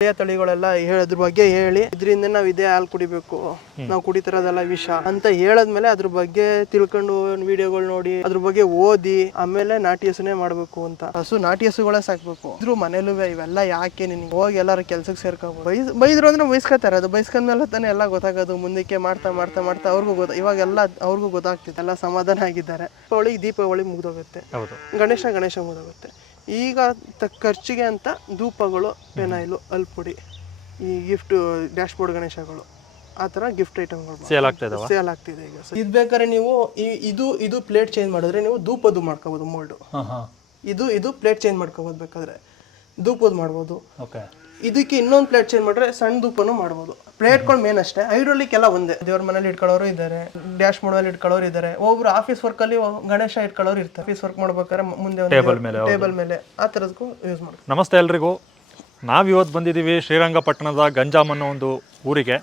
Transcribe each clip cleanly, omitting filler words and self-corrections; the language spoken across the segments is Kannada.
ತಳಿಗಳೆಲ್ಲ ಅದ್ರ ಬಗ್ಗೆ ಹೇಳಿ ಇದರಿಂದ ನಾವು ಇದೇ ಹಾಲು ಕುಡಿಬೇಕು, ನಾವು ಕುಡಿತಿರೋದೆಲ್ಲ ವಿಷ ಅಂತ ಹೇಳದ್ಮೇಲೆ ಅದ್ರ ಬಗ್ಗೆ ತಿಳ್ಕೊಂಡು ವಿಡಿಯೋಗಳು ನೋಡಿ ಅದ್ರ ಬಗ್ಗೆ ಓದಿ ಆಮೇಲೆ ನಾಟಿ ಹಸುನೇ ಮಾಡ್ಬೇಕು ಅಂತ. ಹಸು ನಾಟಿ ಹಸುಗಳೇ ಸಾಕ್ಬೇಕು. ಇದ್ರು ಮನೇಲೂ ಇವೆಲ್ಲ ಯಾಕೆ ನಿನ್ಗೆ ಹೋಗಿ ಎಲ್ಲಾರು ಕೆಲ್ಸಕ್ಕೆ ಸೇರ್ಕೋಬಹುದು. ಬೈದ್ರು ಅಂದ್ರೆ ಬೈಸ್ಕೊತಾರೆ, ಅದು ಬೈಸ್ಕೊಂಡ್ಮೇಲೆ ತಾನೇ ಎಲ್ಲ ಗೊತ್ತಾಗೋದು. ಮುಂದಕ್ಕೆ ಮಾಡ್ತಾ ಮಾಡ್ತಾ ಮಾಡ್ತಾ ಅವ್ರಿಗೂ ಇವಾಗೆಲ್ಲ ಅವ್ರಿಗೂ ಗೊತ್ತಾಗ್ತಿದೆ, ಎಲ್ಲ ಸಮಾಧಾನ ಆಗಿದ್ದಾರೆ. ದೀಪಾವಳಿ ಮುಗ್ದೋಗುತ್ತೆ, ಗಣೇಶ ಮುಗ್ದೋಗುತ್ತೆ. ಈಗ ಖರ್ಚಿಗೆ ಅಂತ ಧೂಪಗಳು, ಪೆನಾಯಿಲು, ಅಲ್ಪುಡಿ, ಈ ಗಿಫ್ಟ್ ಡ್ಯಾಶ್ ಬೋರ್ಡ್ ಗಣೇಶಗಳು, ಆ ಥರ ಗಿಫ್ಟ್ ಐಟಮ್ಗಳು ಸೇಲ್ ಆಗ್ತಿದೆ ಈಗ. ಇದು ಬೇಕಾದ್ರೆ ನೀವು ಇದು ಪ್ಲೇಟ್ ಚೇಂಜ್ ಮಾಡಿದ್ರೆ ನೀವು ಧೂಪದ್ದು ಮಾಡ್ಕೋಬೋದು. ಮೋಲ್ಡು ಇದು ಪ್ಲೇಟ್ ಚೇಂಜ್ ಮಾಡ್ಕೋಬೋದು. ಬೇಕಾದ್ರೆ ಧೂಪದ್ದು ಮಾಡ್ಬೋದು. ಇದಕ್ಕೆ ಇನ್ನೊಂದು ಪ್ಲೇಟ್ ಚೇಂಜ್ ಮಾಡಿದ್ರೆ ಸಣ್ಣ ಧೂಪನೂ ಮಾಡ್ಬೋದು. ಪ್ಲೇಟ್ಗಳು ಮೇನ್ ಅಷ್ಟೇ, ಹೈಡ್ರೋಲಿಕ್ ಎಲ್ಲ ಒಂದೇ. ದೇವ್ರ ಮನೇಲಿ ಇಟ್ಕೊಳ್ಳೋರು ಇದ್ದಾರೆ, ಡ್ಯಾಶ್ ಬೋರ್ಡ್ ಇಟ್ಕೊಳ್ಳೋರು ಇದ್ದಾರೆ, ಒಬ್ರು ಆಫೀಸ್ ವರ್ಕ್ ಅಲ್ಲಿ ಗಣೇಶ ಇಟ್ಕೊಳ್ಳೋರು ಇರ್ತಾರೆ. ಆಫೀಸ್ ವರ್ಕ್ ಮಾಡ್ಬೇಕಾದ್ರೆ ಮುಂದೆ ಟೇಬಲ್ ಮೇಲೆ ಆ ಥರದಕ್ಕೂ ಯೂಸ್ ಮಾಡ್ತಾರೆ. ನಮಸ್ತೆ ಎಲ್ರಿಗೂ. ನಾವಿವತ್ತು ಬಂದಿದ್ದೀವಿ ಶ್ರೀರಂಗಪಟ್ಟಣದ ಗಂಜಾಮ್ ಅನ್ನೋ ಒಂದು ಊರಿಗೆ.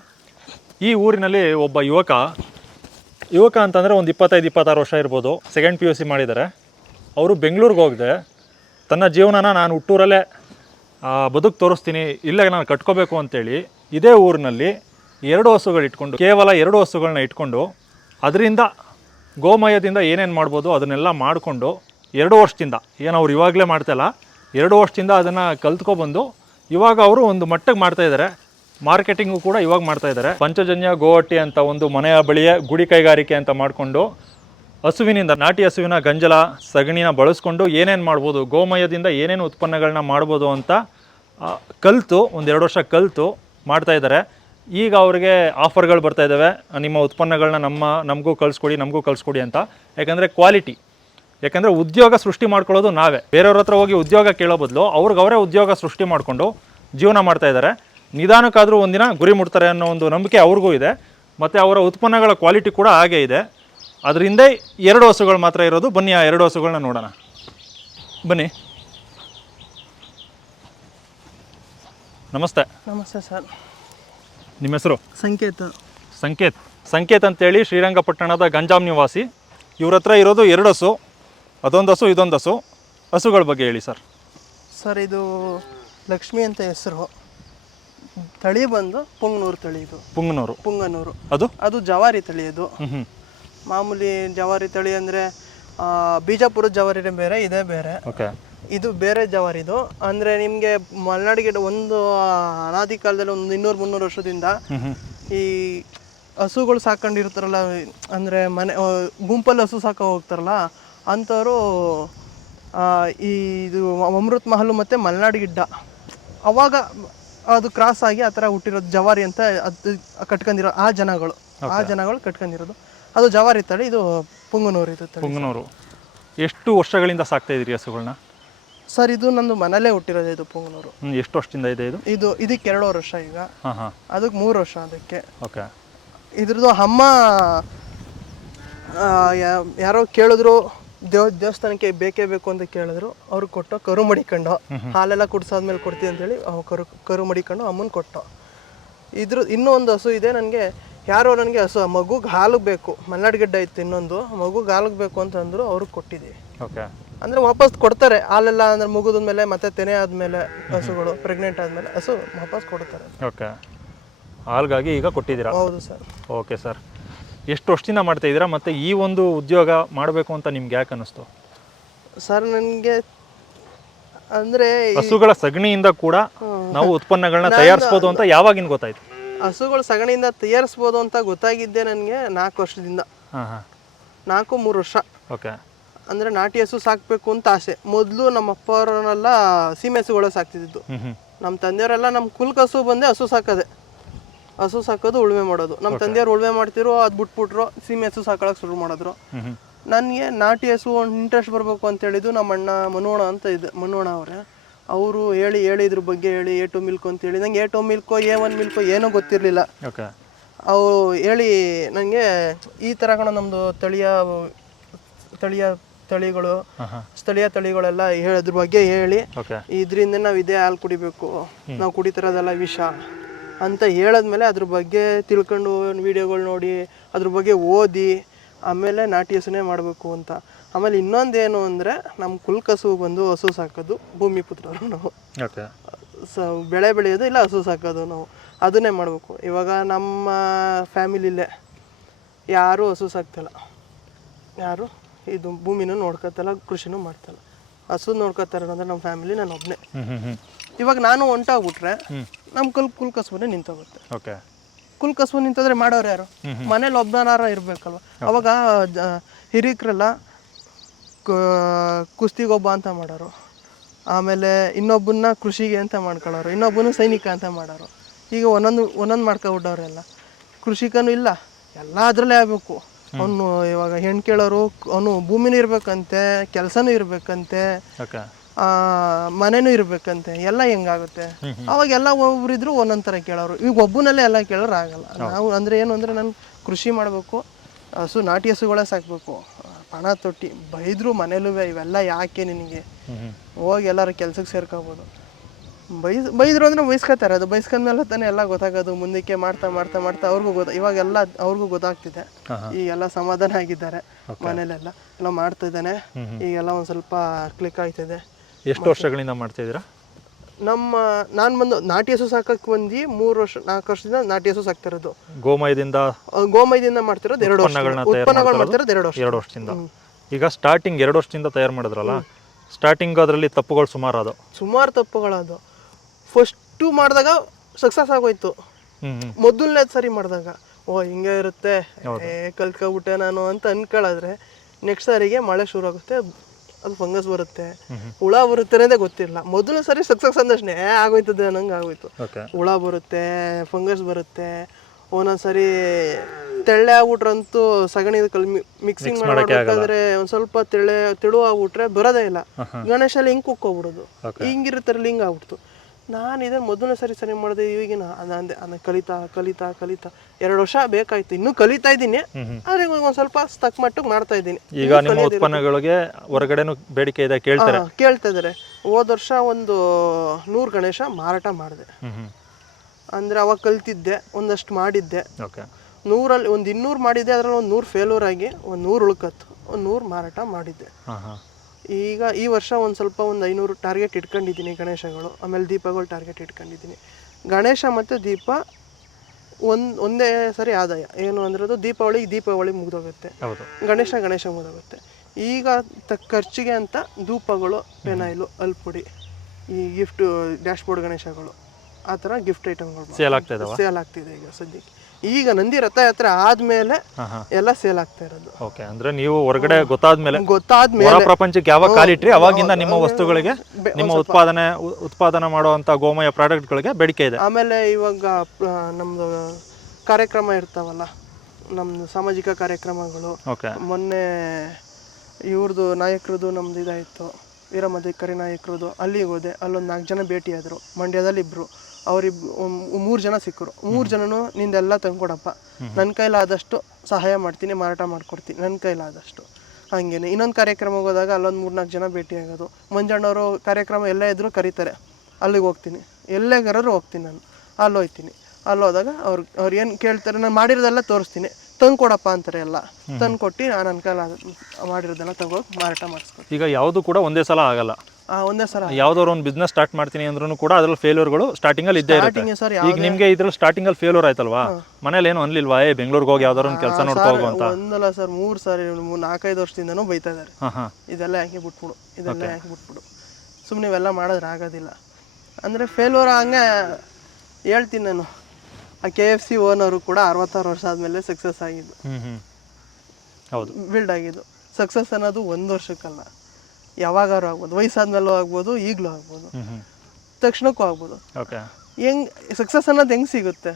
ಈ ಊರಿನಲ್ಲಿ ಒಬ್ಬ ಯುವಕ ಅಂತಂದರೆ ಒಂದು 25-26 ವರ್ಷ ಇರ್ಬೋದು. ಸೆಕೆಂಡ್ PUC ಮಾಡಿದ್ದಾರೆ. ಅವರು ಬೆಂಗಳೂರಿಗೆ ಹೋಗದೆ ತನ್ನ ಜೀವನನ ನಾನು ಹುಟ್ಟೂರಲ್ಲೇ ಬದುಕು ತೋರಿಸ್ತೀನಿ, ಇಲ್ಲೇ ನಾನು ಕಟ್ಕೋಬೇಕು ಅಂತೇಳಿ ಇದೇ ಊರಿನಲ್ಲಿ 2 ಹಸುಗಳು ಇಟ್ಕೊಂಡು, ಕೇವಲ 2 ಹಸುಗಳನ್ನ ಇಟ್ಕೊಂಡು ಅದರಿಂದ ಗೋಮಯದಿಂದ ಏನೇನು ಮಾಡ್ಬೋದು ಅದನ್ನೆಲ್ಲ ಮಾಡಿಕೊಂಡು 2 ವರ್ಷದಿಂದ, ಏನು ಅವ್ರು ಇವಾಗಲೇ ಮಾಡ್ತಾಯಿಲ್ಲ, 2 ವರ್ಷದಿಂದ ಅದನ್ನು ಕಲ್ತ್ಕೊಬಂದು ಇವಾಗ ಅವರು ಒಂದು ಮಟ್ಟಕ್ಕೆ ಮಾಡ್ತಾಯಿದ್ದಾರೆ. ಮಾರ್ಕೆಟಿಂಗು ಕೂಡ ಇವಾಗ ಮಾಡ್ತಾಯಿದ್ದಾರೆ. ಪಂಚಜನ್ಯ ಗೋಹಟ್ಟಿ ಅಂತ ಒಂದು ಮನೆಯ ಬಳಿಯೇ ಗುಡಿ ಕೈಗಾರಿಕೆ ಅಂತ ಮಾಡಿಕೊಂಡು ಹಸುವಿನಿಂದ, ನಾಟಿ ಹಸುವಿನ ಗಂಜಲ ಸಗಣಿನ ಬಳಸ್ಕೊಂಡು ಏನೇನು ಮಾಡ್ಬೋದು, ಗೋಮಯದಿಂದ ಏನೇನು ಉತ್ಪನ್ನಗಳನ್ನ ಮಾಡ್ಬೋದು ಅಂತ ಕಲಿತು ಒಂದು 2 ವರ್ಷ ಕಲಿತು ಮಾಡ್ತಾಯಿದ್ದಾರೆ. ಈಗ ಅವ್ರಿಗೆ ಆಫರ್ಗಳು ಬರ್ತಾಯಿದ್ದಾವೆ, ನಿಮ್ಮ ಉತ್ಪನ್ನಗಳನ್ನ ನಮಗೂ ಕಳಿಸ್ಕೊಡಿ ಅಂತ. ಯಾಕಂದರೆ ಕ್ವಾಲಿಟಿ, ಯಾಕಂದರೆ ಉದ್ಯೋಗ ಸೃಷ್ಟಿ ಮಾಡ್ಕೊಳ್ಳೋದು ನಾವೇ. ಬೇರೆಯವ್ರ ಹತ್ರ ಹೋಗಿ ಉದ್ಯೋಗ ಕೇಳೋ ಬದಲು ಅವ್ರಿಗವರೇ ಉದ್ಯೋಗ ಸೃಷ್ಟಿ ಮಾಡಿಕೊಂಡು ಜೀವನ ಮಾಡ್ತಾಯಿದ್ದಾರೆ. ನಿಧಾನಕ್ಕಾದರೂ ಒಂದಿನ ಗುರಿ ಮುಟ್ತಾರೆ ಅನ್ನೋ ಒಂದು ನಂಬಿಕೆ ಅವ್ರಿಗೂ ಇದೆ. ಮತ್ತು ಅವರ ಉತ್ಪನ್ನಗಳ ಕ್ವಾಲಿಟಿ ಕೂಡ ಹಾಗೇ ಇದೆ. ಅದರಿಂದ 2 ಹಸುಗಳು ಮಾತ್ರ ಇರೋದು. ಬನ್ನಿ ಆ 2 ಹಸುಗಳನ್ನ ನೋಡೋಣ, ಬನ್ನಿ. ನಮಸ್ತೆ. ನಮಸ್ತೆ ಸರ್. ನಿಮ್ಮ ಹೆಸರು? ಸಂಕೇತ್ ಅಂತೇಳಿ ಶ್ರೀರಂಗಪಟ್ಟಣದ ಗಂಜಾಮ್ ನಿವಾಸಿ. ಇವ್ರ ಹತ್ರ ಇರೋದು 2 ಹಸು, ಅದೊಂದು ಹಸು ಇದೊಂದು ಹಸು. ಹಸುಗಳ ಬಗ್ಗೆ ಹೇಳಿ ಸರ್. ಸರ್, ಇದು ಲಕ್ಷ್ಮಿ ಅಂತ ಹೆಸರು. ತಳಿ ಬಂದು ಪುಂಗನೂರು ತಳಿ. ಇದು ಪುಂಗನೂರು. ಅದು ಜವಾರಿ ತಳಿ. ಅದು ಮಾಮೂಲಿ ಜವಾರಿ ತಳಿ ಅಂದರೆ ಬಿಜಾಪುರದ ಜವಾರಿನೇ ಬೇರೆ, ಇದೇ ಬೇರೆ. ಇದು ಬೇರೆ ಜವಾರಿದು. ಅಂದರೆ ನಿಮಗೆ ಮಲೆನಾಡಿಗೆ ಒಂದು ಅನಾದಿ ಕಾಲದಲ್ಲಿ ಒಂದು 200-300 ವರ್ಷದಿಂದ ಈ ಹಸುಗಳು ಸಾಕೊಂಡಿರ್ತಾರಲ್ಲ, ಅಂದರೆ ಗುಂಪಲ್ಲಿ ಹಸು ಸಾಕ ಹೋಗ್ತಾರಲ್ಲ ಅಂಥವ್ರು ಇದು ಅಮೃತ್ ಮಹಲ್ ಮತ್ತು ಮಲೆನಾಡು ಗಿಡ್ಡ ಅವಾಗ ಅದು ಕ್ರಾಸ್ ಆಗಿ ಆ ಥರ ಹುಟ್ಟಿರೋದು ಜವಾರಿ ಅಂತ ಅದು ಕಟ್ಕೊಂಡಿರೋ ಆ ಜನಗಳು ಕಟ್ಕೊಂಡಿರೋದು. ಅದು ಜವಾರಿ ತಳಿ. ಇದು ಪುಂಗನೂರು. ಇದು ಪುಂಗನೂರು. ಎಷ್ಟು ವರ್ಷಗಳಿಂದ ಸಾಕ್ತಾ ಇದ್ದೀರಿ ಹಸುಗಳನ್ನ? ಸರ್, ಇದು ನಂದು ಮನೇಲೇ ಹುಟ್ಟಿರೋದು. ಇದು ಪುಂಗನೂರು. ಎಷ್ಟು ವರ್ಷದಿಂದ ಇದೆ ಇದು? ಇದಕ್ಕೆ 2 ವರ್ಷ ಈಗ. ಅದಕ್ಕೆ 3 ವರ್ಷ. ಅದಕ್ಕೆ ಇದ್ರದ್ದು ಅಮ್ಮ ಯಾರೋ ಕೇಳಿದ್ರು, ದೇವಸ್ಥಾನಕ್ಕೆ ಬೇಕೇ ಬೇಕು ಅಂತ ಕೇಳಿದ್ರು. ಅವ್ರಿಗೆ ಕೊಟ್ಟು ಕರು ಮಡಿಕೊಂಡು, ಹಾಲೆಲ್ಲ ಕುಡ್ಸಾದ್ಮೇಲೆ ಕೊಡ್ತೀವಿ ಅಂತೇಳಿ ಕರು ಮಡಿಕೊಂಡು ಅಮ್ಮನ ಕೊಟ್ಟು. ಇನ್ನೂ ಒಂದು ಹಸು ಇದೆ ನನಗೆ. ಯಾರೋ ನನಗೆ ಹಸು ಮಗುಗೆ ಹಾಲಿಗೆ ಬೇಕು, ಮಲೆನಾಡು ಗಿಡ್ಡ ಇತ್ತು ಇನ್ನೊಂದು, ಮಗುಗೆ ಹಾಲಿಗೆ ಬೇಕು ಅಂತಂದ್ರು, ಅವ್ರಿಗೆ ಕೊಟ್ಟಿದ್ದೀವಿ. ಅಂದರೆ ವಾಪಸ್ ಕೊಡ್ತಾರೆ ಹಾಲೆಲ್ಲ. ಅಂದರೆ ಮುಗಿದ್ಮೇಲೆ ಮತ್ತೆ ತೆನೆ ಆದಮೇಲೆ ಹಸುಗಳು ಪ್ರೆಗ್ನೆಂಟ್ ಆದಮೇಲೆ ಹಸು ವಾಪಸ್ ಕೊಡ್ತಾರೆ. ಹಾಲ್ಗಾಗಿ ಈಗ ಕೊಟ್ಟಿದ್ದೀರಾ? ಹೌದು ಸರ್. Okay sir. ಎಷ್ಟು ವರ್ಷದಿಂದ ಮಾಡ್ತಾ ಇದ್ದೀರಾ? ಮತ್ತು ಈ ಒಂದು ಉದ್ಯೋಗ ಮಾಡಬೇಕು ಅಂತ ನಿಮ್ಗೆ ಯಾಕೆ ಅನ್ನಿಸ್ತು? ಸರ್, ನನಗೆ ಅಂದರೆ ಹಸುಗಳ ಸಗಣಿಯಿಂದ ಕೂಡ ನಾವು ಉತ್ಪನ್ನಗಳನ್ನ ತಯಾರಿಸ್ಬೋದು ಅಂತ ಯಾವಾಗಿನ ಗೊತ್ತಾಯ್ತು? ಹಸುಗಳ ಸಗಣಿಯಿಂದ ತಯಾರಿಸ್ಬೋದು ಅಂತ ಗೊತ್ತಾಗಿದ್ದೆ ನನಗೆ 4 ವರ್ಷದಿಂದ. 4-3 ವರ್ಷ. ಅಂದರೆ ನಾಟಿ ಹಸು ಸಾಕಬೇಕು ಅಂತ ಆಸೆ. ಮೊದಲು ನಮ್ಮ ಅಪ್ಪ ಅವರನ್ನೆಲ್ಲ ಸೀಮೆ ಹಸುಗಳು ಸಾಕ್ತಿದ್ದು. ನಮ್ಮ ತಂದೆಯವರೆಲ್ಲ ನಮ್ಮ ಕುಲ್ಕ ಹಸು ಬಂದೆ ಹಸು ಸಾಕೋದು, ಉಳುಮೆ ಮಾಡೋದು. ನಮ್ಮ ತಂದೆಯವ್ರು ಉಳುಮೆ ಮಾಡ್ತಿರೋ, ಅದು ಬಿಟ್ಬಿಟ್ರು, ಸೀಮೆ ಹಸು ಸಾಕೊಳ್ಳೋಕೆ ಶುರು ಮಾಡಿದ್ರು. ನನಗೆ ನಾಟಿ ಹಸು ಇಂಟ್ರೆಸ್ಟ್ ಬರಬೇಕು ಅಂತ ಹೇಳಿದ್ದು ನಮ್ಮ ಅಣ್ಣ ಮನೋಣ ಅವರೇ. ಅವರು ಹೇಳಿ ಇದ್ರ ಬಗ್ಗೆ ಹೇಳಿ A2 ಮಿಲ್ಕ್ ಅಂತೇಳಿ, ನಂಗೆ A2 ಮಿಲ್ಕೋ A1 ಮಿಲ್ಕೋ ಏನೂ ಗೊತ್ತಿರಲಿಲ್ಲ. ಅವರು ಹೇಳಿ ನನಗೆ ಈ ಥರ ನಮ್ಮದು ಸ್ಥಳೀಯ ತಳಿಗಳೆಲ್ಲ ಅದ್ರ ಬಗ್ಗೆ ಹೇಳಿ ಇದರಿಂದ ನಾವು ಇದೇ ಹಾಲು ಕುಡಿಬೇಕು, ನಾವು ಕುಡಿತಿರೋದೆಲ್ಲ ವಿಷ ಅಂತ ಹೇಳದ್ಮೇಲೆ ಅದ್ರ ಬಗ್ಗೆ ತಿಳ್ಕೊಂಡು ವಿಡಿಯೋಗಳು ನೋಡಿ ಅದ್ರ ಬಗ್ಗೆ ಓದಿ ಆಮೇಲೆ ನಾಟಿ ಹಸುನೇ ಮಾಡಬೇಕು ಅಂತ. ಆಮೇಲೆ ಇನ್ನೊಂದೇನು ಅಂದರೆ ನಮ್ಮ ಕುಲ್ಕಸು ಬಂದು ಹಸು ಸಾಕೋದು ಭೂಮಿ ಪುತ್ರರು ನಾವು. ಬೆಳೆ ಬೆಳೆಯೋದು ಇಲ್ಲ ಹಸು ಸಾಕೋದು ನಾವು ಅದನ್ನೇ ಮಾಡಬೇಕು. ಇವಾಗ ನಮ್ಮ ಫ್ಯಾಮಿಲಿಲೇ ಯಾರೂ ಹಸು ಸಾಕ್ತಿಲ್ಲ, ಯಾರು ಇದು ಭೂಮಿನೂ ನೋಡ್ಕೊತಲ್ಲ, ಕೃಷಿನೂ ಮಾಡ್ತಲ್ಲ. ಹಸು ನೋಡ್ಕೊತಾರೆ ಅಂದರೆ ನಮ್ಮ ಫ್ಯಾಮಿಲಿ ನಾನು ಒಬ್ಬನೇ. ಇವಾಗ ನಾನು ಹೊಂಟಾಗ್ಬಿಟ್ರೆ ನಮ್ಮ ಕುಲ್ ಕಸುಬನೇ ನಿಂತೋಗುತ್ತೆ. ಓಕೆ, ಕುಲ್ ಕಸುಬು ನಿಂತಂದ್ರೆ ಮಾಡೋರು ಯಾರು? ಮನೇಲಿ ಒಬ್ಬನಾರ ಇರಬೇಕಲ್ವ. ಅವಾಗ ಹಿರಿಕರೆಲ್ಲ ಕುಸ್ತಿಗೊಬ್ಬ ಅಂತ ಮಾಡೋರು, ಆಮೇಲೆ ಇನ್ನೊಬ್ಬನ್ನ ಕೃಷಿಗೆ ಅಂತ ಮಾಡ್ಕೊಳ್ಳೋರು, ಇನ್ನೊಬ್ಬನು ಸೈನಿಕ ಅಂತ ಮಾಡೋರು. ಈಗ ಒಂದೊಂದು ಮಾಡ್ಕೊಬಿಟ್ಟವ್ರೆಲ್ಲ. ಕೃಷಿಕನೂ ಇಲ್ಲ, ಎಲ್ಲ ಅದರಲ್ಲೇ ಆಗಬೇಕು. ಅವನು ಇವಾಗ ಹೆಣ್ಣು ಕೇಳೋರು, ಅವನು ಭೂಮಿನೂ ಇರ್ಬೇಕಂತೆ, ಕೆಲಸನೂ ಇರ್ಬೇಕಂತೆ, ಮನೆನೂ ಇರ್ಬೇಕಂತೆ, ಎಲ್ಲ ಹೆಂಗಾಗುತ್ತೆ? ಅವಾಗ ಎಲ್ಲ ಒಬ್ರಿದ್ರು ಒಂದೊಂದು ಥರ ಕೇಳೋರು. ಈಗ ಒಬ್ಬನಲ್ಲೇ ಎಲ್ಲ ಕೇಳೋರು ಆಗಲ್ಲ. ನಾವು ಅಂದರೆ ಏನು ಅಂದರೆ ನಾನು ಕೃಷಿ ಮಾಡಬೇಕು, ಹಸು ನಾಟಿ ಹಸುಗಳೇ ಸಾಕಬೇಕು, ಪಣ ತೊಟ್ಟಿ ಬೈದ್ರು ಮನೇಲೂ ಇವೆಲ್ಲ ಯಾಕೆ ನಿನಗೆ, ಹೋಗಿ ಎಲ್ಲರೂ ಕೆಲ್ಸಕ್ಕೆ ಸೇರ್ಕೋಬೋದು. ಬೈದ್ರು ಅಂದರೆ ಬೈಸ್ಕೊತಾರೆ. ಅದು ಬೈಸ್ಕೊಂಡ್ಮೇಲೆ ತಾನೇ ಎಲ್ಲ ಗೊತ್ತಾಗೋದು. ಮುಂದಕ್ಕೆ ಮಾಡ್ತಾ ಮಾಡ್ತಾ ಮಾಡ್ತಾ ಅವ್ರಿಗೂ ಇವಾಗೆಲ್ಲ ಅವ್ರಿಗೂ ಗೊತ್ತಾಗ್ತಿದೆ. ಈಗೆಲ್ಲ ಸಮಾಧಾನ ಆಗಿದ್ದಾರೆ ಮನೇಲೆಲ್ಲ, ಎಲ್ಲ ಮಾಡ್ತಾ ಇದ್ದಾನೆ. ಈಗೆಲ್ಲ ಒಂದು ಸ್ವಲ್ಪ ಕ್ಲಿಕ್ ಆಗ್ತಿದೆ. ಎಷ್ಟು ವರ್ಷಗಳಿಂದ ಮಾಡ್ತಾ ಇದ್ದೀರಾ? ನಾನು ಬಂದು ನಾಟಿ ಹಸು ಸಾಕಕ್ಕೆ ಬಂದು 3 ವರ್ಷ 4 ವರ್ಷದಿಂದ ನಾಟಿ ಹಸು ಸಾಕ್ತಿರೋದು. ಗೋಮಯದಿಂದ ಮಾಡ್ತಿರೋದು 2 ವರ್ಷ, ಉತ್ಪನ್ನಗಳು ಮಾಡ್ತಿರೋದು 2 ವರ್ಷದಿಂದ. ಈಗ ಸ್ಟಾರ್ಟಿಂಗ್ 2 ವರ್ಷದಿಂದ ತಯಾರು ಮಾಡಿದ್ರಲ್ಲ, ಸ್ಟಾರ್ಟಿಂಗ್ ಅದರಲ್ಲಿ ತಪ್ಪುಗಳು ಸುಮಾರು ತಪ್ಪುಗಳದು. ಫಸ್ಟು ಮಾಡಿದಾಗ ಸಕ್ಸಸ್ ಆಗೋಯ್ತು. ಮೊದಲನೇ ಸರಿ ಮಾಡಿದಾಗ ಹಿಂಗೆ ಇರುತ್ತೆ, ಕಲ್ತ್ಕೊಬಿಟ್ಟೆ ನಾನು ಅಂತ ಅನ್ಕೊಳ್ಳೋದ್ರೆ ನೆಕ್ಸ್ಟ್ ಸಾರಿಗೆ ಮಳೆ ಶುರು ಆಗುತ್ತೆ, ಅದು ಫಂಗಸ್ ಬರುತ್ತೆ, ಹುಳ ಬರುತ್ತೆ ಅನ್ನೋದೇ ಗೊತ್ತಿಲ್ಲ. ಮೊದಲನೇ ಸರಿ ಸಕ್ಸಸ್ ಅಂದಷ್ಟೇ ಆಗೋಯ್ತದೆ ಅನ್ನಂಗೆ ಆಗೋಯ್ತು. ಹುಳ ಬರುತ್ತೆ, ಫಂಗಸ್ ಬರುತ್ತೆ, ಒಂದೊಂದ್ಸರಿ ತೆಳ್ಳೆ ಆಗ್ಬಿಟ್ರಂತೂ ಸಗಣಿ ಮಿಕ್ಸಿಂಗ್ ಮಾಡಬೇಕಾದ್ರೆ ಒಂದು ಸ್ವಲ್ಪ ತೆಳು ಆಗ್ಬಿಟ್ರೆ ಬರೋದೇ ಇಲ್ಲ. ಗಣೇಶಲ್ಲಿ ಹಿಂಗೆ ಕುಕ್ಕೋಗ್ಬಿಡೋದು, ಹಿಂಗಿರುತ್ತಾರಲ್ಲ ಹಿಂಗೆ ಆಗ್ಬಿಡ್ತು. ನಾನು ಇದನ್ನು ಮೊದಲನೇ ಸರಿ ಮಾಡಿದೆ. ಈಗಿನ ಅದನ್ನ ಕಲಿತಾ 2 ವರ್ಷ ಬೇಕಾಯ್ತು. ಇನ್ನೂ ಕಲಿತಾ ಇದ್ದೀನಿ, ಆದರೆ ಒಂದು ಸ್ವಲ್ಪ ತಕ್ಕ ಮಟ್ಟಿಗೆ ಮಾಡ್ತಾ ಇದ್ದೀನಿ. ಈಗ ನಿಮ್ಮ ಉತ್ಪನ್ನಗಳಿಗೆ ಹೊರಗಡೆನೂ ಬೇಡಿಕೆ ಇದೆ, ಕೇಳ್ತಾ ಇದ್ದಾರೆ. ಹೋದ ವರ್ಷ ಒಂದು 100 ಗಣೇಶ ಮಾರಾಟ ಮಾಡಿದೆ. ಅಂದರೆ ಅವಾಗ ಕಲ್ತಿದ್ದೆ, ಒಂದಷ್ಟು ಮಾಡಿದ್ದೆ. 100ರಲ್ಲಿ ಒಂದು 200 ಮಾಡಿದ್ದೆ, ಅದರಲ್ಲಿ ಒಂದು 100 ಫೇಲ್ಯೂರ್ ಆಗಿ ಒಂದು 100 ಉಳ್ಕತ್ತು, ಒಂದು 100 ಮಾರಾಟ ಮಾಡಿದ್ದೆ. ಈಗ ಈ ವರ್ಷ ಒಂದು ಸ್ವಲ್ಪ ಒಂದು 500 ಟಾರ್ಗೆಟ್ ಇಟ್ಕೊಂಡಿದ್ದೀನಿ ಗಣೇಶಗಳು. ಆಮೇಲೆ ದೀಪಗಳು ಟಾರ್ಗೆಟ್ ಇಟ್ಕೊಂಡಿದ್ದೀನಿ. ಗಣೇಶ ಮತ್ತು ದೀಪ ಒಂದೇ ಸರಿ ಆದಾಯ. ಏನು ಅಂದ್ರದು ದೀಪಾವಳಿ ಮುಗಿದೋಗುತ್ತೆ, ಗಣೇಶ ಮುಗಿದೋಗುತ್ತೆ. ಈಗ ಖರ್ಚಿಗೆ ಅಂತ ಧೂಪಗಳು, ಪೆನಾಯಿಲು, ಅಲ್ಪುಡಿ, ಈ ಗಿಫ್ಟ್ ಡ್ಯಾಶ್ಬೋರ್ಡ್ ಗಣೇಶಗಳು, ಆ ಥರ ಗಿಫ್ಟ್ ಐಟಮ್ಗಳು ಸೇಲ್ ಆಗ್ತಿದೆ ಈಗ ಸದ್ಯಕ್ಕೆ. ಈಗ ನಂದಿ ರಥಯಾತ್ರೆ ಆದ್ಮೇಲೆ ಎಲ್ಲ ಸೇಲ್ ಆಗ್ತಾ ಇರೋದು. ಓಕೆ, ಅಂದ್ರೆ ನೀವು ಹೊರಗಡೆ ಗೊತ್ತಾದ್ಮೇಲೆ ಪ್ರಪಂಚಕ್ಕೆ ಯಾವಾಗ ಕಾಲಿಟ್ರಿ ಅವಾಗಿಂದ ನಿಮ್ಮ ವಸ್ತುಗಳಿಗೆ, ನಿಮ್ಮ ಉತ್ಪಾದನೆ ಮಾಡುವಂತ ಗೋಮಯ ಪ್ರಾಡಕ್ಟ್ಗಳಿಗೆ ಬೇಡಿಕೆ ಇದೆ. ಆಮೇಲೆ ಇವಾಗ ನಮ್ದು ಕಾರ್ಯಕ್ರಮ ಇರ್ತಾವಲ್ಲ, ನಮ್ದು ಸಾಮಾಜಿಕ ಕಾರ್ಯಕ್ರಮಗಳು. ಮೊನ್ನೆ ಇವ್ರದ್ದು ನಾಯಕರದು ನಮ್ದು ಇದಾಯಿತು, ವೀರಮಧಿಕಾರಿ ನಾಯಕರದು. ಅಲ್ಲಿಗೆ ಹೋದೆ, ಅಲ್ಲೊಂದು 4 ಜನ ಭೇಟಿಯಾದರು. ಮಂಡ್ಯದಲ್ಲಿ 2, ಅವ್ರಿಬ್ರು 3 ಜನ ಸಿಕ್ಕರು. 3 ಜನನು ನಿಂದೆಲ್ಲ ತಂದ್ಕೊಡಪ್ಪ, ನನ್ನ ಕೈಲಾದಷ್ಟು ಸಹಾಯ ಮಾಡ್ತೀನಿ, ಮಾರಾಟ ಮಾಡ್ಕೊಡ್ತೀನಿ, ನನ್ನ ಕೈಲಾದಷ್ಟು. ಹಾಗೇನೆ ಇನ್ನೊಂದು ಕಾರ್ಯಕ್ರಮಕ್ಕೆ ಹೋದಾಗ ಅಲ್ಲೊಂದು 3-4 ಜನ ಭೇಟಿಯಾಗೋದು. ಮಂಜಣ್ಣವರು ಕಾರ್ಯಕ್ರಮ ಎಲ್ಲ ಇದ್ದರೂ ಕರೀತಾರೆ, ಅಲ್ಲಿಗೆ ಹೋಗ್ತೀನಿ. ಎಲ್ಲೇ ಕರೆದ್ರು ಹೋಗ್ತೀನಿ ನಾನು, ಅಲ್ಲಿ ಹೋಗ್ತೀನಿ. ಅಲ್ಲಿ ಹೋದಾಗ ಅವ್ರು ಏನು ಕೇಳ್ತಾರೆ, ನಾನು ಮಾಡಿರೋದೆಲ್ಲ ತೋರಿಸ್ತೀನಿ, ತಂದು ಕೊಡಪ್ಪ ಅಂತಾರೆ. ಎಲ್ಲ ತಂದು ಕೊಟ್ಟು ನನ್ನ ಕೈಲ ಮಾಡಿರೋದೆಲ್ಲ ತಗೊಂಡು ಮಾರಾಟ ಮಾಡಿಸ್ಕೊಡ್ತೀನಿ. ಈಗ ಯಾವುದು ಕೂಡ ಒಂದೇ ಸಲ ಆಗಲ್ಲ, ಒಂದೇ ಸಲ ಯಾವ್ದಾದ್ರು ಒಂದು ಬಿಸ್ನೆಸ್ ಸ್ಟಾರ್ಟ್ ಮಾಡ್ತೀನಿ ಅಂದ್ರೂ ಕೂಡ ಅದ್ರಲ್ಲಿ ಫೇಲ್ಯೂರ್ಗಳು ಸ್ಟಾರ್ಟಿಂಗ್ ಅಲ್ಲಿ ಇದ್ದೇ ಇರುತ್ತೆ. ಈಗ ನಿಮ್ಗೆ ಇದ್ರಲ್ಲಿ ಸ್ಟಾರ್ಟಿಂಗ್ ಅಲ್ಲಿ ಫೇಲ್ಯೂರ್ ಆಯ್ತಲ್ವಾ, ಮನೇಲಿ ಏನು ಅನ್ಲಿಲ್ವಾ ಬೆಂಗಳೂರಿಗೆ ಹೋಗಿ ಯಾವ್ದಾದ್ರು ಒಂದು ಕೆಲಸ ನೋಡ್ಕೋಗು ಅಂತ? ಒಂದಲ್ಲ ಸರ್, 3 ಸಾರಿ 4-5 ವರ್ಷದಿಂದನೂ ಬೈತಾ ಇದ್ದಾರೆ, ಇದೆಲ್ಲ ಯಾಕೆ ಬಿಟ್ಬಿಡು, ಸುಮ್ಮನೆ ಇವೆಲ್ಲ ಮಾಡಿದ್ರೆ ಆಗೋದಿಲ್ಲ ಅಂದರೆ ಫೇಲ್ಯೂರ್. ಹಂಗೆ ಹೇಳ್ತೀನಿ ನಾನು. ಆ KFC ಓನರು ಕೂಡ 66 ವರ್ಷ ಆದಮೇಲೆ ಸಕ್ಸಸ್ ಆಗಿದ್ದು, ಬಿಲ್ಡ್ ಆಗಿದ್ದು. ಸಕ್ಸಸ್ ಅನ್ನೋದು 1 ವರ್ಷಕ್ಕಲ್ಲ, ಯಾವಾಗಾರು ಆಗ್ಬೋದು, ವಯಸ್ಸಾದ್ಮೇಲೂ ಆಗ್ಬೋದು, ಈಗಲೂ ಆಗ್ಬೋದು, ತಕ್ಷಣಕ್ಕೂ ಆಗ್ಬೋದು. ಸಕ್ಸಸ್ ಅನ್ನೋದು ಹೆಂಗೆ ಸಿಗುತ್ತೆ?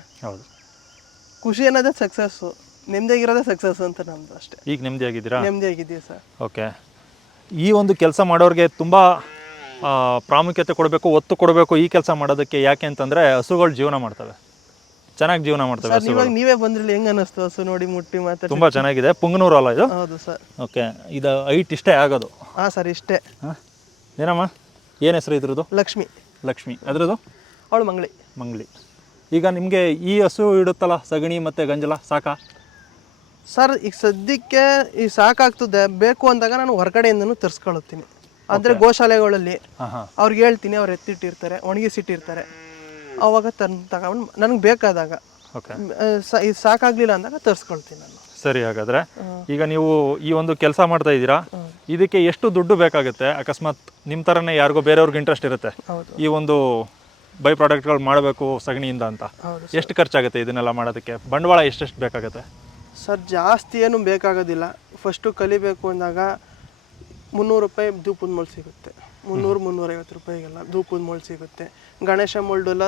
ಖುಷಿ ಅನ್ನೋದೇ ಸಕ್ಸಸ್ಸು, ನೆಮ್ಮದಿಯಾಗಿರೋದೇ ಸಕ್ಸಸ್ ಅಂತ ನಮ್ದು ಅಷ್ಟೇ. ಈಗ ನೆಮ್ಮದಿಯಾಗಿದ್ದೀವಿ ಸರ್. ಓಕೆ, ಈ ಒಂದು ಕೆಲಸ ಮಾಡೋರಿಗೆ ತುಂಬ ಪ್ರಾಮುಖ್ಯತೆ ಕೊಡಬೇಕು, ಒತ್ತು ಕೊಡಬೇಕು ಈ ಕೆಲಸ ಮಾಡೋದಕ್ಕೆ. ಯಾಕೆ ಅಂತಂದರೆ ಹಸುಗಳು ಜೀವನ ಮಾಡ್ತವೆ, ಚೆನ್ನಾಗಿ ಜೀವನ ಮಾಡ್ತವೆ. ಇವಾಗ ನೀವೇ ಬಂದ್ರಲ್ಲಿ ಹೆಂಗೆ ಅನ್ನಿಸ್ತು ಹಸು ನೋಡಿ ಮುಟ್ಟಿ ಮಾತ್ರ? ತುಂಬ ಚೆನ್ನಾಗಿದೆ. ಪುಂಗನೂರು ಅಲ್ಲ ಇದು? ಹೌದು ಸರ್. ಓಕೆ, ಇದು ಹೈಟ್ ಇಷ್ಟೇ ಆಗೋದು? ಹಾಂ ಸರ್, ಇಷ್ಟೇ. ಏನಮ್ಮ, ಏನು ಹೆಸರು ಇದ್ರದ್ದು? ಲಕ್ಷ್ಮಿ. ಅದ್ರದ್ದು? ಅವಳು ಮಂಗ್ಳಿ. ಈಗ ನಿಮಗೆ ಈ ಹಸು ಇಡುತ್ತಲ್ಲ, ಸಗಣಿ ಮತ್ತು ಗಂಜಲ ಸಾಕಾ ಸರ್? ಈಗ ಸದ್ಯಕ್ಕೆ ಈ ಸಾಕಾಗ್ತದೆ. ಬೇಕು ಅಂದಾಗ ನಾನು ಹೊರಗಡೆಯಿಂದನೂ ತರಿಸ್ಕೊಳ್ತೀನಿ. ಅಂದರೆ ಗೋಶಾಲೆಗಳಲ್ಲಿ ಹಾಂ ಹಾಂ ಅವ್ರಿಗೆ ಹೇಳ್ತೀನಿ, ಅವ್ರು ಎತ್ತಿಟ್ಟಿರ್ತಾರೆ, ಒಣಗಿಸಿಟ್ಟಿರ್ತಾರೆ. ಅವಾಗ ತಗೊಂಡು ನನಗೆ ಬೇಕಾದಾಗ ಓಕೆ ಇದು ಸಾಕಾಗಲಿಲ್ಲ ಅಂದಾಗ ತರಿಸ್ಕೊಳ್ತೀನಿ ನಾನು. ಸರಿ, ಹಾಗಾದರೆ ಈಗ ನೀವು ಈ ಒಂದು ಕೆಲಸ ಮಾಡ್ತಾ ಇದ್ದೀರಾ, ಇದಕ್ಕೆ ಎಷ್ಟು ದುಡ್ಡು ಬೇಕಾಗುತ್ತೆ? ಅಕಸ್ಮಾತ್ ನಿಮ್ಮ ಥರನೇ ಯಾರಿಗೋ ಬೇರೆಯವ್ರಿಗೆ ಇಂಟ್ರೆಸ್ಟ್ ಇರುತ್ತೆ ಹೌದು. ಈ ಒಂದು ಬೈ ಪ್ರಾಡಕ್ಟ್ಗಳು ಮಾಡಬೇಕು ಸಗಣಿಯಿಂದ ಅಂತ, ಹೌದು ಎಷ್ಟು ಖರ್ಚಾಗುತ್ತೆ ಇದನ್ನೆಲ್ಲ ಮಾಡೋದಕ್ಕೆ? ಬಂಡವಾಳ ಎಷ್ಟೆಷ್ಟು ಬೇಕಾಗುತ್ತೆ? ಸರ್ ಜಾಸ್ತಿ ಏನು ಬೇಕಾಗೋದಿಲ್ಲ. ಫಸ್ಟು ಕಲಿಬೇಕು ಅಂದಾಗ 300 ರೂಪಾಯಿ ಧೂಪದ ಮೊಳ್ಳು ಸಿಗುತ್ತೆ, 300-350 ರೂಪಾಯಿಗೆಲ್ಲ ಧೂಪದ ಮೊಳ್ಳು ಸಿಗುತ್ತೆ. ಗಣೇಶ ಮೊಳ್ಳೆಲ್ಲ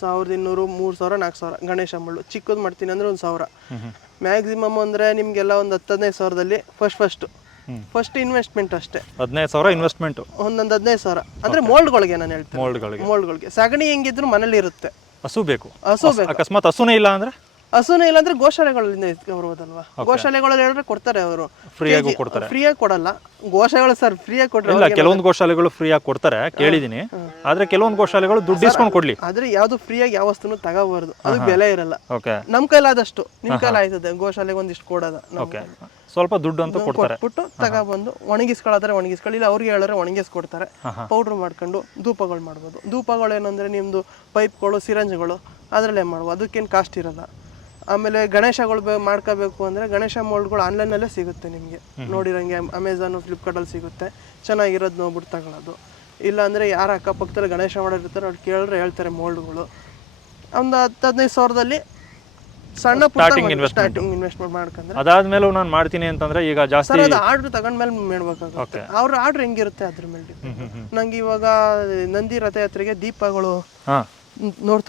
1200, 3000, 4000 ಗಣೇಶ ಮೊಳ್ಳು. ಚಿಕ್ಕದು ಮಾಡ್ತೀನಿ ಅಂದರೆ 1000. ಮ್ಯಾಕ್ಸಿಮಮ್ ಅಂದರೆ ನಿಮಗೆಲ್ಲ ಒಂದು 10-15 ಸಾವಿರದಲ್ಲಿ ಫಸ್ಟ್ ಇನ್ವೆಸ್ಟ್ಮೆಂಟ್ ಅಷ್ಟೇ. 15,000 ಇನ್ವೆಸ್ಟ್ಮೆಂಟು, ಒಂದೊಂದು 15,000 ಅಂದರೆ ಮೋಲ್ಡ್ಗಳಿಗೆ ನಾನು ಹೇಳ್ತೀನಿ. ಮೋಲ್ಡ್ಗಳಿಗೆ ಸಗಣಿ ಹೆಂಗಿದ್ರು ಮನೇಲಿ ಇರುತ್ತೆ. ಹಸು ಬೇಕು. ಹಸು ಬೇಕು. ಅಕಸ್ಮಾತ್ ಹಸುನೇ ಇಲ್ಲ ಅಂದರೆ ಹಸುನೇ ಇಲ್ಲ ಅಂದ್ರೆ ಗೋಶಾಲೆಗಳಿಂದ ಬರ್ಬೋದಲ್ವಾ? ಗೋಶಾಲೆಗಳಲ್ಲಿ ಹೇಳಿದ್ರೆ ಕೊಡ್ತಾರೆ, ಅವರು ಫ್ರೀಯಾಗಿ ಕೊಡ್ತಾರೆ. ಫ್ರೀಯಾಗಿ ಕೊಡಲ್ಲ ಗೋಶಾಲೆಗಳು ಸರ್, ಫ್ರೀಯಾಗಿ ಕೊಡ್ತಾರೆ. ಇಲ್ಲ, ಕೆಲವೊಂದು ಗೋಶಾಲೆಗಳು ಫ್ರೀಯಾಗಿ ಕೊಡ್ತಾರೆ, ಕೇಳಿದ್ದೀನಿ. ಆದ್ರೆ ಕೆಲವೊಂದು ಗೋಶಾಲೆಗಳು ದುಡ್ಡು ಇಸ್ಕೊಂಡು ಕೊಡ್ಲಿ. ಆದ್ರೆ ಯಾವ್ದು ಫ್ರೀಯಾಗಿ ಯಾವ ವಸ್ತುನು ತಗೋಬಾರ್ದು, ಅದು ಬೆಲೆ ಇರಲ್ಲ. ಓಕೆ, ನಮ್ ಕೈಲಾದಷ್ಟು ನಿಮ್ ಕೈಲ ಆಯ್ತದೆ ಗೋಶಾಲೆಗೆ ಒಂದಿಷ್ಟು ಕೊಡೋದ. ಓಕೆ, ಸ್ವಲ್ಪ ದುಡ್ಡು ಅಂತ ಕೊಡ್ತಾರೆ. ಕೊಟ್ಬಿಟ್ಟು ತಗೊಬಂದು ಒಣಗಿಸ್ಕೊಳ್ಳೋದ್ರೆ ಒಣಗಿಸ್ಕೊಳ್ಳಿ, ಇಲ್ಲ ಅವ್ರಿಗೆ ಹೇಳಿದ್ರೆ ಒಣಗಿಸ್ಕೊಡ್ತಾರೆ. ಪೌಡ್ರ್ ಮಾಡ್ಕೊಂಡು ಧೂಪಗಳು ಮಾಡ್ಬೋದು. ಧೂಪಗಳು ಏನಂದ್ರೆ ನಿಮ್ದು ಪೈಪ್ಗಳು, ಸಿರಂಜ್ಗಳು ಅದರಲ್ಲೇ ಮಾಡ್ಬೋದು, ಅದಕ್ಕೇನು ಕಾಸ್ಟ್ ಇರಲ್ಲ. ಆಮೇಲೆ ಗಣೇಶಗಳು ಮಾಡ್ಕೋಬೇಕು ಅಂದರೆ ಗಣೇಶ ಮೋಲ್ಡ್ಗಳು ಆನ್ಲೈನಲ್ಲೇ ಸಿಗುತ್ತೆ ನಿಮಗೆ. ನೋಡಿರಂಗೆ ಅಮೆಝಾನು, ಫ್ಲಿಪ್ಕಾರ್ಟಲ್ಲಿ ಸಿಗುತ್ತೆ. ಚೆನ್ನಾಗಿರೋದು ನೋಡ್ಬಿಟ್ಟು ತಗೊಳ್ಳೋದು. ಇಲ್ಲಾಂದರೆ ಯಾರು ಅಕ್ಕಪಕ್ಕದಲ್ಲಿ ಗಣೇಶ ಮಾಡಿರ್ತಾರೆ ಅವ್ರು ಕೇಳಿದ್ರೆ ಹೇಳ್ತಾರೆ ಮೋಲ್ಡ್ಗಳು. ಒಂದು 10-15 ಸಾವಿರದಲ್ಲಿ ಸಣ್ಣ ಸ್ಟಾರ್ಟಿಂಗ್ ಇನ್ವೆಸ್ಟ್ಮೆಂಟ್ ಮಾಡ್ಕೊಂಡ್ರೆ ಅದಾದ್ಮೇಲೆ ನಾನು ಮಾಡ್ತೀನಿ ಅಂತಂದ್ರೆ ಈಗ ಜಾಸ್ತಿ ಅದು ಆರ್ಡ್ರ್ ತಗೊಂಡ್ಮೇಲೆ ಮಾಡ್ಬೇಕಾಗುತ್ತೆ. ಅವ್ರ ಆರ್ಡ್ರ್ ಹೆಂಗಿರುತ್ತೆ ಅದ್ರ ಮೇಲೆ ಡಿಪೆಂಡ್. ನಂಗೆ ಇವಾಗ ನಂದಿ ರಥಯಾತ್ರೆಗೆ ದೀಪಗಳು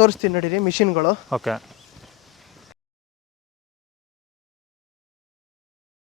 ತೋರಿಸ್ತೀನಿ ನಡೀರಿ, ಮಿಷಿನ್ಗಳು. ಓಕೆ